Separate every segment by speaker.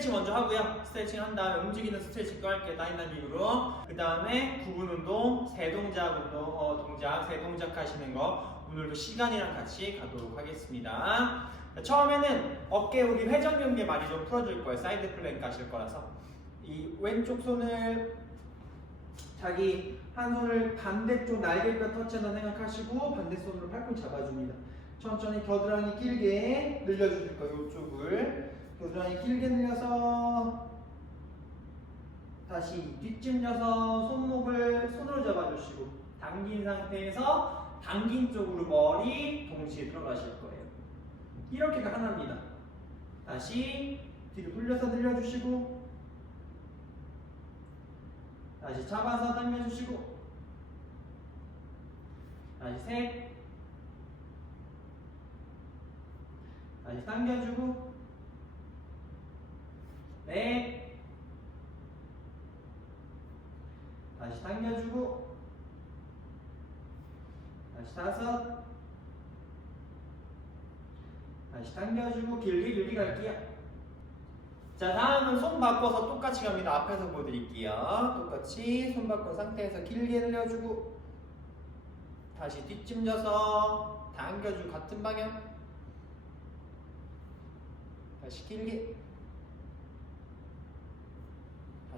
Speaker 1: 스트레칭 먼저 하고요. 스트레칭 한 다음에 움직이는 스트레칭도 할게요. 다이나믹으로. 그 다음에 구분 운동, 세 동작 운동, 어, 동작, 세 동작 하시는 거 오늘도 시간이랑 같이 가도록 하겠습니다. 자, 처음에는 어깨 우리 회전 경계 많이 좀 풀어줄 거예요. 사이드 플랭크 하실 거라서. 이 왼쪽 손을 자기 한 손을 반대쪽 날개뼈 터치한다 생각하시고 반대 손으로 팔꿈치 잡아줍니다. 천천히 겨드랑이 길게 늘려주실 거예요. 이쪽을 겨드랑이 길게 늘려서 다시 뒷짐져서 손목을 손으로 잡아주시고 당긴 상태에서 당긴 쪽으로 머리 동시에 들어가실 거예요. 이렇게가 하나입니다. 다시 뒤로 돌려서 늘려주시고 다시 잡아서 당겨주시고 다시 셋 다시 당겨주고 넷 다시 당겨주고 다시 다섯. 다시 당겨주고 길게 길게 갈게요. 자 다음은 손 바꿔서 똑같이 갑니다. 앞에서 보여드릴게요. 똑같이 손 바꿔 상태에서 길게 늘려주고 다시 뒷짐져서 당겨주고 같은 방향. 다시 길게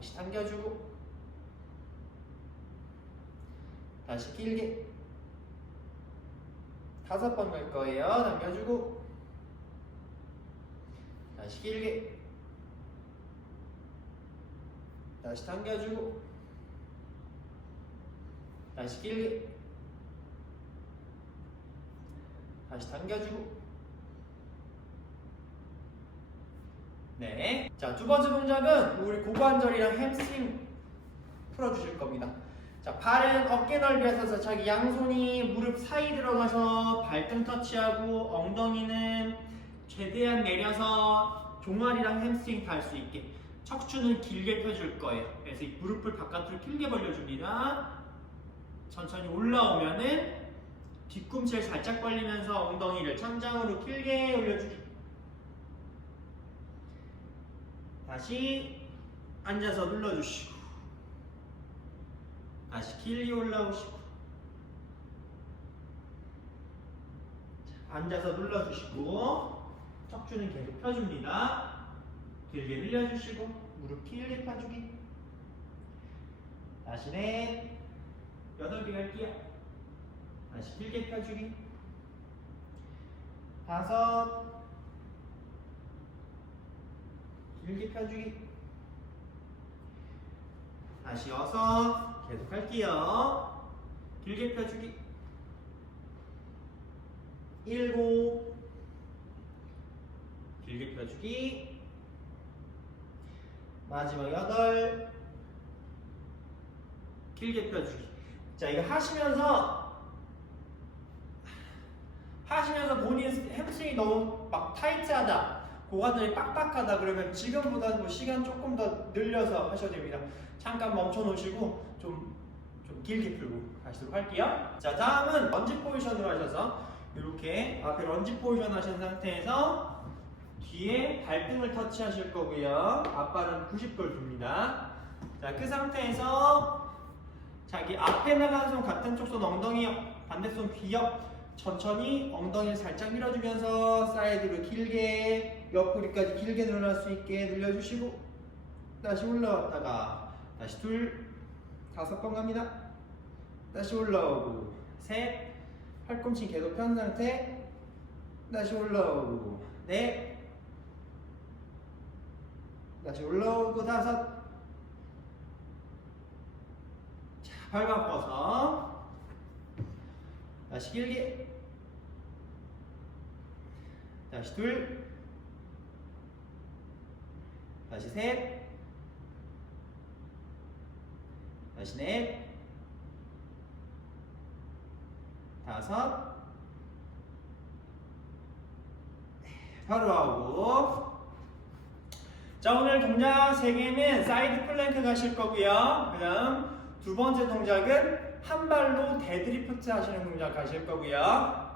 Speaker 1: 다시 당겨주고 다시 길게 다섯 번 갈 거예요. 당겨주고 다시 길게 다시 당겨주고 다시 길게 다시 당겨주고 네. 자, 두 번째 동작은 우리 고관절이랑 햄스트링 풀어주실 겁니다. 자, 발은 어깨 넓이에서 자기 양손이 무릎 사이 들어가서 발등 터치하고 엉덩이는 최대한 내려서 종아리랑 햄스트링 닿을 수 있게 척추는 길게 펴줄 거예요. 그래서 이 무릎을 바깥으로 길게 벌려줍니다. 천천히 올라오면은 뒤꿈치를 살짝 벌리면서 엉덩이를 천장으로 길게 올려주기. 다시 앉아서 눌러주시고 다시 길게 올라오시고 자, 앉아서 눌러주시고 척추는 계속 펴줍니다. 길게 늘려주시고 무릎 길게 펴주기. 다시 넷 여덟 개 갈게요 다시 길게 펴주기. 다섯 길게 펴주기 다시 여섯 계속 할게요. 길게 펴주기 일곱. 길게 펴주기 마지막 여덟. 길게 펴주기 자 이거 하시면서 하시면서 본인 햄스트링이 너무 막 타이트하다 고관절이 빡빡하다 그러면 지금보다 뭐 시간 조금 더 늘려서 하셔도 됩니다. 잠깐 멈춰 놓으시고 좀, 좀 길게 풀고 가시도록 할게요. 자, 다음은 런지 포지션으로 하셔서 이렇게 앞에 런지 포지션 하신 상태에서 뒤에 발등을 터치하실 거고요. 앞발은 90도를 둡니다. 자, 그 상태에서 자기 앞에 나가는 손 같은 쪽손 엉덩이 옆, 반대손 귀옆 천천히 엉덩이를 살짝 밀어주면서 사이드로 길게 옆구리까지 길게 늘어날 수 있게 늘려주시고 다시 올라왔다가 다시 둘 다섯 번 갑니다. 다시 올라오고 셋 팔꿈치 계속 편 상태. 다시 올라오고 넷 다시 올라오고 다섯. 자, 발 바꿔서 다시 길게. 다시 둘 다시 셋. 다시 넷. 다섯. 바로 하고. 자 오늘 동작 3개는 사이드 플랭크 가실 거고요. 그 다음 두 번째 동작은 한 발로 데드리프트 하시는 동작 가실 거고요.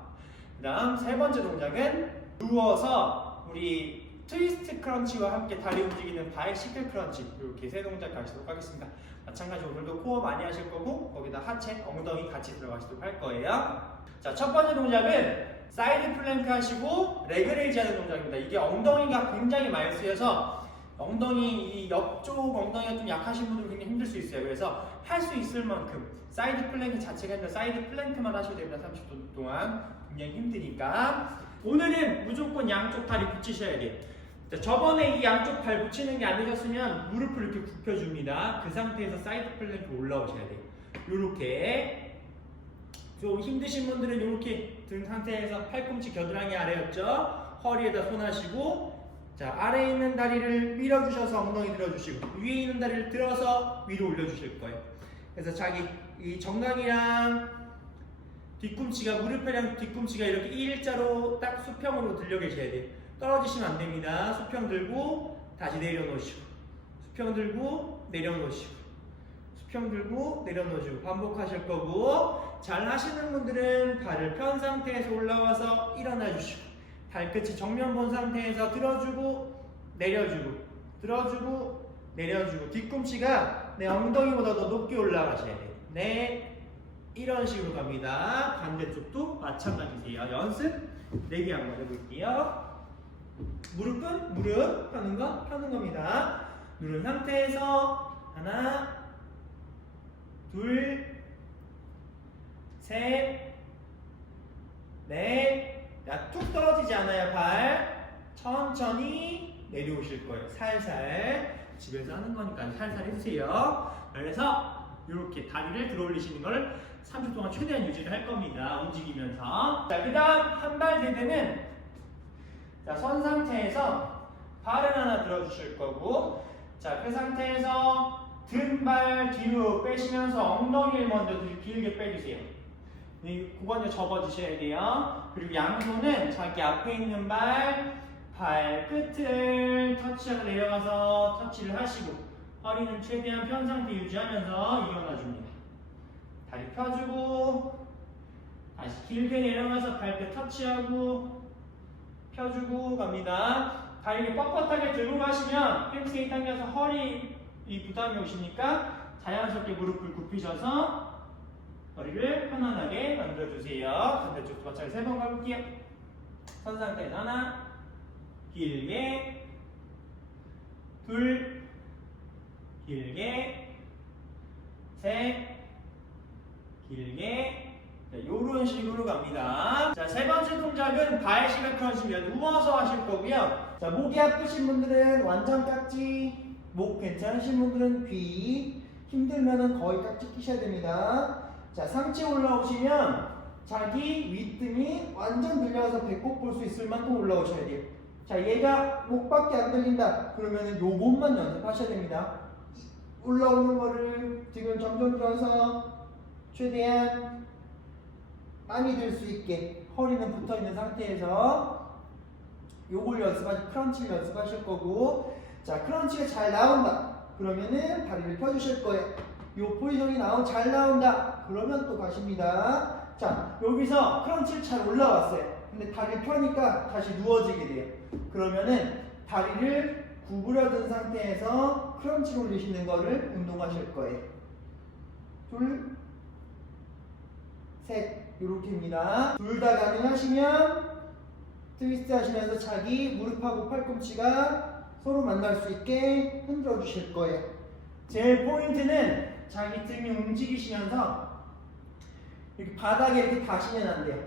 Speaker 1: 그 다음 세 번째 동작은 누워서 우리 트위스트 크런치와 함께 다리 움직이는 바이시클 크런치 이렇게 세 동작 가시도록 하겠습니다. 마찬가지로 오늘도 코어 많이 하실 거고 거기다 하체, 엉덩이 같이 들어가시도록 할 거예요. 자, 첫 번째 동작은 사이드 플랭크 하시고 레그레이즈 하는 동작입니다. 이게 엉덩이가 굉장히 많이 쓰여서 엉덩이 이 옆쪽 엉덩이가 좀 약하신 분들은 굉장히 힘들 수 있어요. 그래서 할 수 있을 만큼 사이드 플랭크 자체가 아니라 사이드 플랭크만 하셔도 됩니다. 30분 동안 굉장히 힘드니까 오늘은 무조건 양쪽 다리 붙이셔야 돼요. 자, 저번에 이 양쪽 발 붙이는 게 안 되셨으면 무릎을 이렇게 굽혀줍니다. 그 상태에서 사이드 플랭크 올라오셔야 돼요. 요렇게 좀 힘드신 분들은 이렇게 든 상태에서 팔꿈치 겨드랑이 아래였죠. 허리에다 손 하시고 자 아래에 있는 다리를 밀어주셔서 엉덩이 들어주시고 위에 있는 다리를 들어서 위로 올려주실 거예요. 그래서 자기 이 정강이랑 뒤꿈치가 무릎이랑 뒤꿈치가 이렇게 일자로 딱 수평으로 들려 계셔야 돼요. 떨어지시면 안 됩니다. 수평 들고 다시 내려놓으시고 수평 들고 내려놓으시고 수평 들고 내려놓으시고 반복하실 거고 잘 하시는 분들은 발을 편 상태에서 올라와서 일어나 주시고 발끝이 정면 본 상태에서 들어주고 내려주고 들어주고 내려주고 뒤꿈치가 내 엉덩이보다 더 높게 올라가셔야 돼요. 네 이런 식으로 갑니다. 반대쪽도 마찬가지세요. 연습 4개 한번 해볼게요. 무릎은 무릎 펴는 거 펴는 겁니다. 누른 상태에서 하나, 둘, 셋, 넷. 야, 툭 떨어지지 않아요, 발. 천천히 내려오실 거예요. 살살. 집에서 하는 거니까 살살 해주세요. 그래서 이렇게 다리를 들어 올리시는 걸 30초 동안 최대한 유지를 할 겁니다. 움직이면서. 자, 그 다음 한 발 대대는 자, 선 상태에서 발을 하나 들어주실 거고, 자, 그 상태에서 등발 뒤로 빼시면서 엉덩이를 먼저 길- 길게 빼주세요. 이 고관절 접어주셔야 돼요. 그리고 양손은 자기 앞에 있는 발, 발 끝을 터치하고 내려가서 터치를 하시고, 허리는 최대한 편 상태 유지하면서 일어나 줍니다. 다리 펴주고, 다시 길게 내려가서 발끝 터치하고, 펴주고 갑니다. 다리를 뻣뻣하게 들고 가시면 햄스트링 당겨서 허리 이 부담이 오시니까 자연스럽게 무릎을 굽히셔서 머리를 편안하게 만들어주세요. 반대쪽도 마찬가지 세번 가볼게요. 선 상태에서 하나, 길게, 둘, 길게, 셋, 길게, 자, 요런 식으로 갑니다. 자, 세 번째 동작은 바이시클 크런치입니다. 누워서 하실 거고요. 자, 목이 아프신 분들은 완전 깍지, 목 괜찮으신 분들은 귀, 힘들면은 거의 깍지 끼셔야 됩니다. 자, 상체 올라오시면 자기 윗등이 완전 들려서 배꼽 볼 수 있을 만큼 올라오셔야 돼요. 자, 얘가 목밖에 안 들린다. 그러면은 요것만 연습하셔야 됩니다. 올라오는 거를 등을 점점 들어서 최대한 많이 들 수 있게 허리는 붙어 있는 상태에서 요걸 연습하실 크런치를 연습하실 거고. 자 크런치가 잘 나온다. 그러면은 다리를 펴주실 거예요. 요 포지션이 나온 잘 나온다. 그러면 또 가십니다. 자 여기서 크런치를 잘 올라왔어요. 근데 다리를 펴니까 다시 누워지게 돼요. 그러면은 다리를 구부려 든 상태에서 크런치를 올리시는 거를 운동하실 거예요. 둘 셋 이렇게입니다. 둘 다 가능하시면 트위스트 하시면서 자기 무릎하고 팔꿈치가 서로 만날 수 있게 흔들어 주실 거예요. 제일 포인트는 자기 등이 움직이시면서 이렇게 바닥에 이렇게 닿으시면 안 돼요.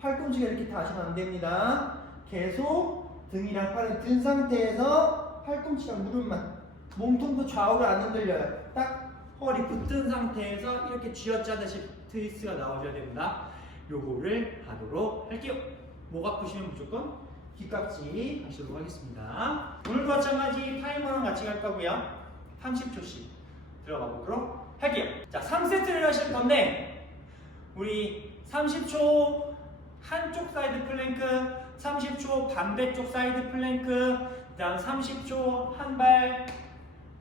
Speaker 1: 팔꿈치가 이렇게 닿으시면 안 됩니다. 계속 등이랑 팔을 든 상태에서 팔꿈치랑 무릎만 몸통도 좌우로 안 흔들려요. 딱 허리 붙은 상태에서 이렇게 쥐어짜듯이 트위스트가 나오셔야 됩니다. 요거를 하도록 할게요. 목 아프시면 무조건 뒷깍지 하시도록 하겠습니다. 오늘도 마찬가지 타이머랑 같이 갈 거고요. 30초씩 들어가 보도록 할게요. 자, 3세트를 하실 건데 우리 30초 한쪽 사이드 플랭크, 30초 반대쪽 사이드 플랭크, 그다음 30초 한 발,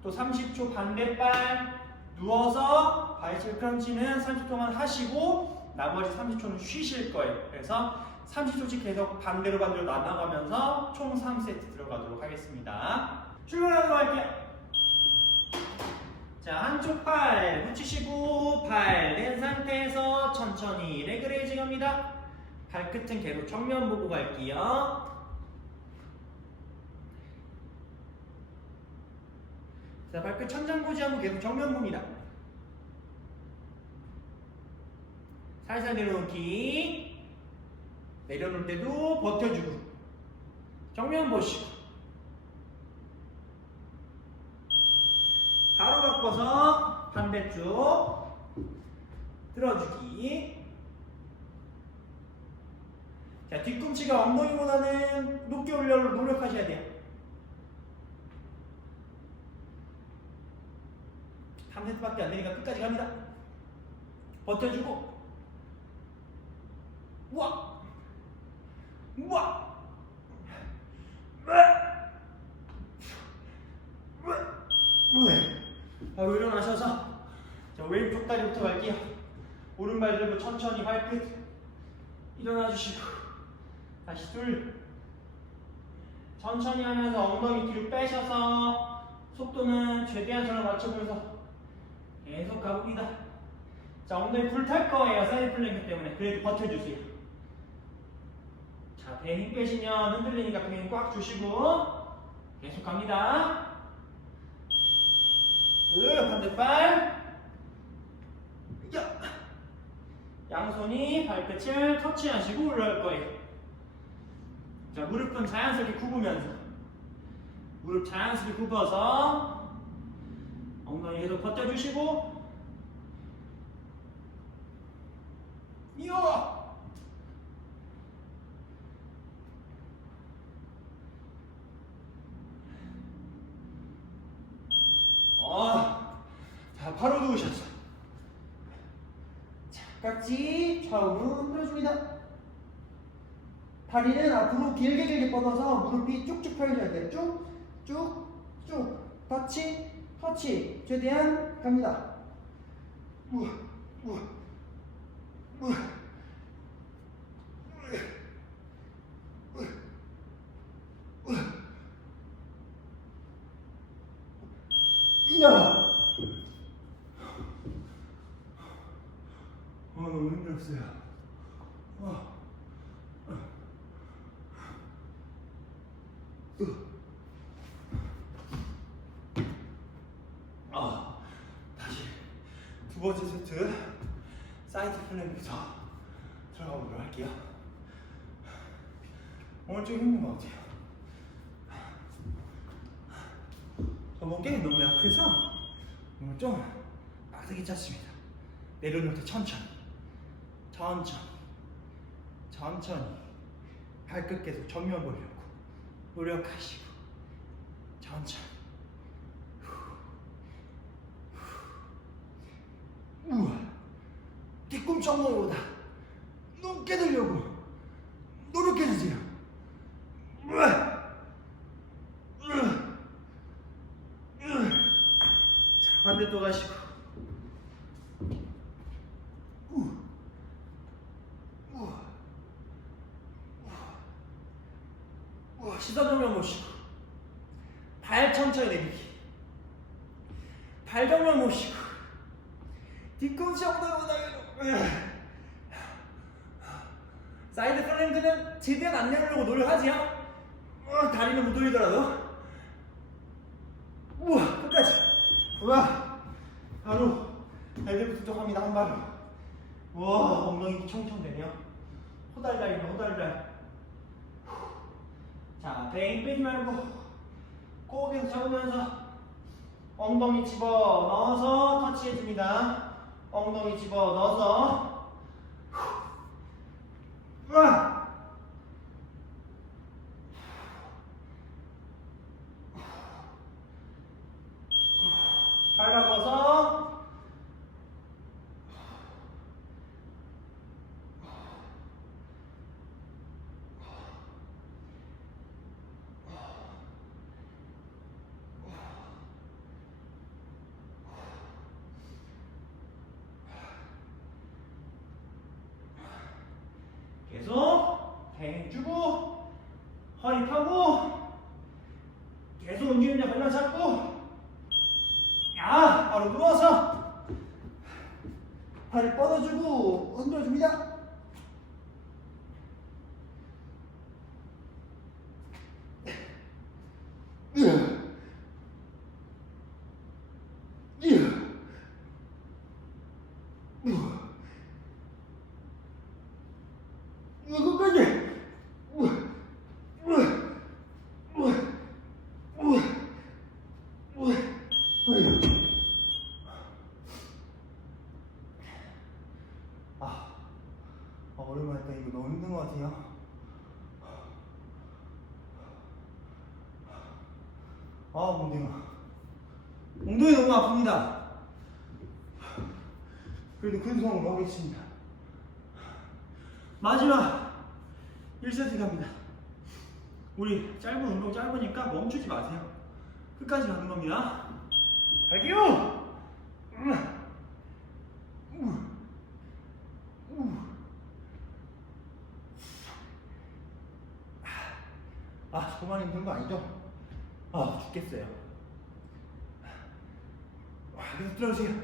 Speaker 1: 또 30초 반대발 누워서 바이셀 크런치는 30초 동안 하시고 나머지 30초는 쉬실 거예요. 그래서 30초씩 계속 반대로 반대로 나눠가면서 총 3세트 들어가도록 하겠습니다. 출발하도록 할게요. 자, 한쪽 팔 붙이시고 팔낸 상태에서 천천히 레그레이징 합니다. 발끝은 계속 정면 보고 갈게요. 자, 발끝 천장 고지하고 계속 정면 봅니다. 살살 내려놓기. 내려놓을 때도 버텨주고. 정면 보시고. 바로 바꿔서 반대쪽 들어주기. 자, 뒤꿈치가 엉덩이보다는 높게 올려로 노력하셔야 돼요. 3세트밖에 안 되니까 끝까지 갑니다. 버텨주고. 우와! 우와! 바로 일어나셔서 자, 왼쪽 다리부터 갈게요. 오른발 들고 천천히 발끝 일어나 주시고 다시 둘 천천히 하면서 엉덩이 뒤로 빼셔서 속도는 최대한 저랑 맞춰보면서 계속 가봅니다. 자 엉덩이 불탈 거예요 사이드 플랭크 때문에 그래도 버텨주세요. 자 배 힘 빼시면 흔들리니까 배 힘 꽉 주시고 계속 갑니다. 으 반대발 야. 양손이 발끝을 터치하시고 올라갈 거예요. 자, 무릎은 자연스럽게 굽으면서 무릎 자연스럽게 굽어서 엉덩이 계속 버텨주시고 이어 어, 자, 바로 누우셨어. 자, 깍지 좌우로 흔들어줍니다. 다리는 앞으로 길게 길게 뻗어서 무릎이 쭉쭉 펴져야 돼요. 쭉, 쭉, 쭉. 터치, 터치. 최대한 갑니다. 우와, 우와, 우와. 이야! 아, 너무 힘들었어요. 아. 아, 다시 두 번째 세트 사이드 플랭부터 들어가 보도록 할게요. 오늘 좀 힘든 것 같아요. 저번 게임 너무 약해서 오늘 좀 빡세게 짰습니다. 내려놓을 때 천천히, 천천히, 천천히 발끝 계속 정면 보려고 노력하시고 천천히. 우와, 뒤꿈치 엉덩이보다 높게 들려고 노력해주세요. 우와, 우와, 우와. 자, 반대쪽 가시고. 우와, 우와, 우와, 시선 정면 모시고. 발 천천히 내리기. 발 정면 모시고. 뒤꿈치 엉덩이보다 위로. 사이드 플랭크는 최대한 안 내려고 노력하지요. 어, 다리는 못 올리더라도. 우와, 끝까지. 우와, 바로 합니다 한 발로. 와, 엉덩이 청청 되네요. 호달달이네, 호달달. 자, 배인 빼지 말고 고개를 잡으면서 엉덩이 집어 넣어서 터치해 줍니다. 엉덩이 집어 넣어서 으아! 발 바꿔서 계속 잡고 야 바로 누워서 팔 뻗어주고 흔들어줍니다. 이거까지. 아, 아, 오랜만에 했다. 이거 너무 힘든 것 같아요. 아, 엉덩이가. 엉덩이 너무 아픕니다. 그래도 큰 성으로 하겠습니다. 마지막 1세트 갑니다. 우리 짧은 운동 짧으니까 멈추지 마세요. 끝까지 가는 겁니다. 갈게요! 아, 그만 힘든 거 아니죠? 아, 죽겠어요. 와, 계속 들어주세요.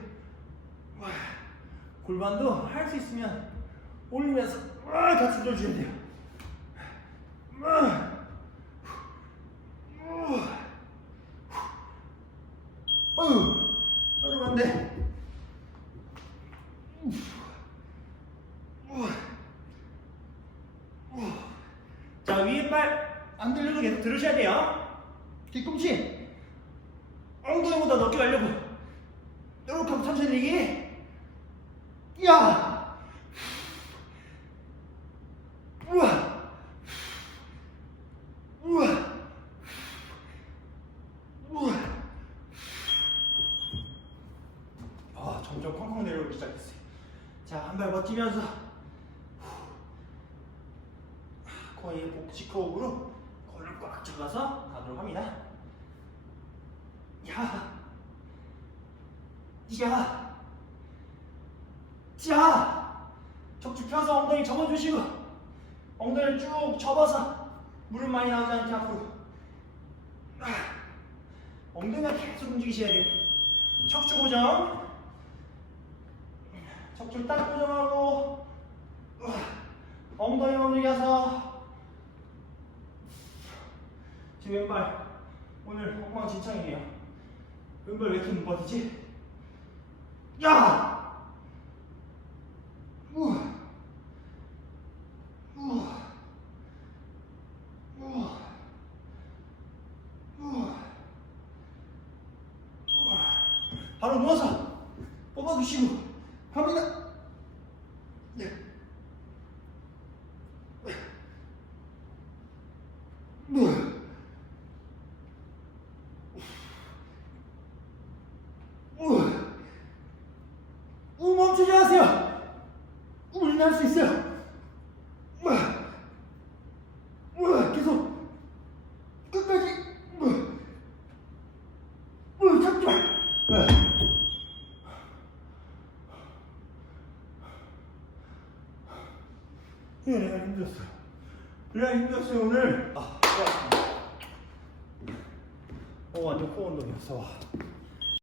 Speaker 1: 와, 골반도 할 수 있으면 올리면서 와, 같이 들어주셔야 돼요. 와, 어휴, 여러분 안 돼. 자, 위에 팔 안 들으셔야 돼요. 뒤꿈치 엉덩이보다 넓게 가려고 이렇게 하고 천천히 내기. 야! 우와! 우와! 우와! 아, 점점 쾅쾅 내려오기 시작했어요. 자, 한 발 버티면서 거의 복식 호흡으로 꽉 잡아서 가도록 합니다. 야! 야! 자! 척추 펴서 엉덩이 접어주시고 엉덩이를 쭉 접어서 무릎 많이 나오지 않게 앞으로 아, 엉덩이가 계속 움직이셔야 돼요. 척추 고정 척추 딱 고정하고 으아, 엉덩이 움직여서 지금 왼발. 오늘 엉망진창이에요. 왼발 왜 이렇게 못 버티지? 야! 우와 우와 우와 우와 바로 누워서 뽑아주시고 갑니다. 네. 우와 우와 우 멈추지 마세요. 우리는 할 수 있어요. 우와, 잡지 마. 우와. 예, 힘들었어요 오늘. 아. 어, 완전 코어 운동이었어. 와.